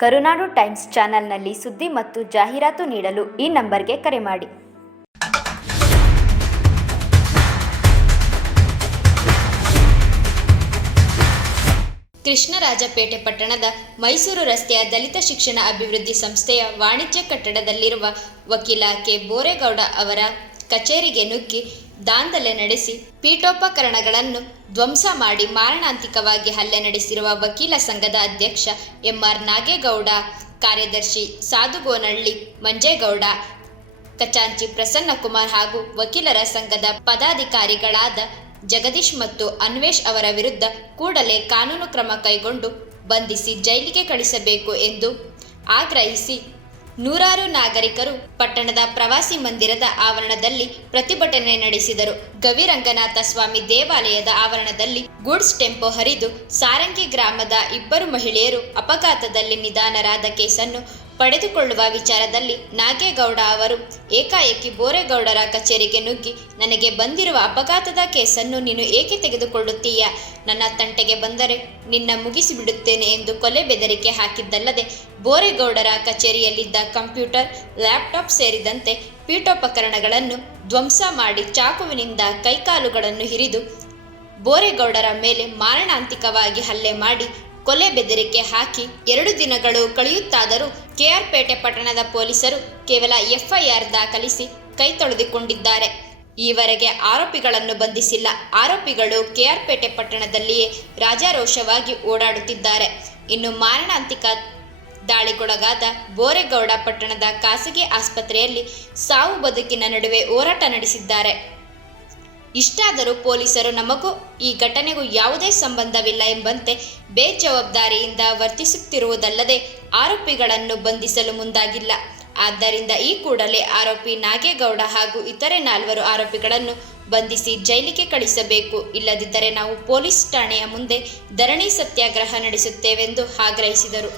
ಕರುನಾಡು times ಚಾನೆಲ್ನಲ್ಲಿ ಸುದ್ದಿ ಮತ್ತು ಜಾಹೀರಾತು ನೀಡಲು ಈ ನಂಬರ್ಗೆ ಕರೆ ಮಾಡಿ. ಕೃಷ್ಣರಾಜಪೇಟೆ ಪಟ್ಟಣದ ಮೈಸೂರು ರಸ್ತೆಯ ದಲಿತ ಶಿಕ್ಷಣ ಅಭಿವೃದ್ಧಿ ಸಂಸ್ಥೆಯ ವಾಣಿಜ್ಯ ಕಟ್ಟಡದಲ್ಲಿರುವ ವಕೀಲ ಕೆ. ಬೋರೇಗೌಡ ಅವರ ಕಚೇರಿಗೆ ನುಗ್ಗಿ ದಾಂಧಲೆ ನಡೆಸಿ ಪೀಠೋಪಕರಣಗಳನ್ನು ಧ್ವಂಸ ಮಾಡಿ ಮಾರಣಾಂತಿಕವಾಗಿ ಹಲ್ಲೆ ನಡೆಸಿರುವ ವಕೀಲ ಸಂಘದ ಅಧ್ಯಕ್ಷ ಎಂ.ಆರ್. ನಾಗೇಗೌಡ, ಕಾರ್ಯದರ್ಶಿ ಸಾದುಗೋನಹಳ್ಳಿ ಮಂಜೇಗೌಡ, ಖಜಾಂಚಿ ಪ್ರಸನ್ನಕುಮಾರ್ ಹಾಗೂ ವಕೀಲರ ಸಂಘದ ಪದಾಧಿಕಾರಿಗಳಾದ ಜಗದೀಶ್ ಮತ್ತು ಅನ್ವೇಷ್ ಅವರ ವಿರುದ್ಧ ಕೂಡಲೇ ಕಾನೂನು ಕ್ರಮ ಕೈಗೊಂಡು ಬಂಧಿಸಿ ಜೈಲಿಗೆ ಕಳಿಸಬೇಕು ಎಂದು ಆಗ್ರಹಿಸಿ ನೂರಾರು ನಾಗರಿಕರು ಪಟ್ಟಣದ ಪ್ರವಾಸಿ ಮಂದಿರದ ಆವರಣದಲ್ಲಿ ಪ್ರತಿಭಟನೆ ನಡೆಸಿದರು. ಗವಿರಂಗನಾಥ ಸ್ವಾಮಿ ದೇವಾಲಯದ ಆವರಣದಲ್ಲಿ ಗೂಡ್ಸ್ ಟೆಂಪೋ ಹರಿದು ಸಾರಂಗಿ ಗ್ರಾಮದ ಇಬ್ಬರು ಮಹಿಳೆಯರು ಅಪಘಾತದಲ್ಲಿ ನಿಧನರಾದ ಕೇಸನ್ನು ಪಡೆದುಕೊಳ್ಳುವ ವಿಚಾರದಲ್ಲಿ ನಾಗೇಗೌಡ ಅವರು ಏಕಾಏಕಿ ಬೋರೇಗೌಡರ ಕಚೇರಿಗೆ ನುಗ್ಗಿ, ನನಗೆ ಬಂದಿರುವ ಅಪಘಾತದ ಕೇಸನ್ನು ನೀನು ಏಕೆ ತೆಗೆದುಕೊಳ್ಳುತ್ತೀಯಾ? ನನ್ನ ತಂಟೆಗೆ ಬಂದರೆ ನಿನ್ನ ಮುಗಿಸಿಬಿಡುತ್ತೇನೆ ಎಂದು ಕೊಲೆ ಬೆದರಿಕೆ ಹಾಕಿದ್ದಲ್ಲದೆ ಬೋರೇಗೌಡರ ಕಚೇರಿಯಲ್ಲಿದ್ದ ಕಂಪ್ಯೂಟರ್, ಲ್ಯಾಪ್ಟಾಪ್ ಸೇರಿದಂತೆ ಪೀಠೋಪಕರಣಗಳನ್ನು ಧ್ವಂಸ ಮಾಡಿ ಚಾಕುವಿನಿಂದ ಕೈಕಾಲುಗಳನ್ನು ಹಿರಿದು ಬೋರೇಗೌಡರ ಮೇಲೆ ಮಾರಣಾಂತಿಕವಾಗಿ ಹಲ್ಲೆ ಮಾಡಿ ಕೊಲೆ ಬೆದರಿಕೆ ಹಾಕಿ 2 ದಿನಗಳು ಕಳೆಯುತ್ತಾದರೂ ಕೆಆರ್ ಪೇಟೆ ಪಟ್ಟಣದ ಪೊಲೀಸರು ಕೇವಲ ಎಫ್ಐಆರ್ ದಾಖಲಿಸಿ ಕೈ ತೊಳೆದುಕೊಂಡಿದ್ದಾರೆ. ಈವರೆಗೆ ಆರೋಪಿಗಳನ್ನು ಬಂಧಿಸಿಲ್ಲ. ಆರೋಪಿಗಳು ಕೆಆರ್ ಪೇಟೆ ಪಟ್ಟಣದಲ್ಲಿಯೇ ರಾಜಾರೋಷವಾಗಿ ಓಡಾಡುತ್ತಿದ್ದಾರೆ. ಇನ್ನು ಮಾರಣಾಂತಿಕ ದಾಳಿಗೊಳಗಾದ ಬೋರೇಗೌಡ ಪಟ್ಟಣದ ಖಾಸಗಿ ಆಸ್ಪತ್ರೆಯಲ್ಲಿ ಸಾವು ಬದುಕಿನ ನಡುವೆ ಹೋರಾಟ ನಡೆಸಿದ್ದಾರೆ. ಇಷ್ಟಾದರೂ ಪೊಲೀಸರು ನಮಗೂ ಈ ಘಟನೆಗೂ ಯಾವುದೇ ಸಂಬಂಧವಿಲ್ಲ ಎಂಬಂತೆ ಬೇಜವಾಬ್ದಾರಿಯಿಂದ ವರ್ತಿಸುತ್ತಿರುವುದಲ್ಲದೆ ಆರೋಪಿಗಳನ್ನು ಬಂಧಿಸಲು ಮುಂದಾಗಿಲ್ಲ. ಆದ್ದರಿಂದ ಈ ಕೂಡಲೇ ಆರೋಪಿ ನಾಗೇಗೌಡ ಹಾಗೂ ಇತರೆ 4 ಆರೋಪಿಗಳನ್ನು ಬಂಧಿಸಿ ಜೈಲಿಗೆ ಕಳಿಸಬೇಕು. ಇಲ್ಲದಿದ್ದರೆ ನಾವು ಪೊಲೀಸ್ ಠಾಣೆಯ ಮುಂದೆ ಧರಣಿ ಸತ್ಯಾಗ್ರಹ ನಡೆಸುತ್ತೇವೆಂದು ಆಗ್ರಹಿಸಿದರು.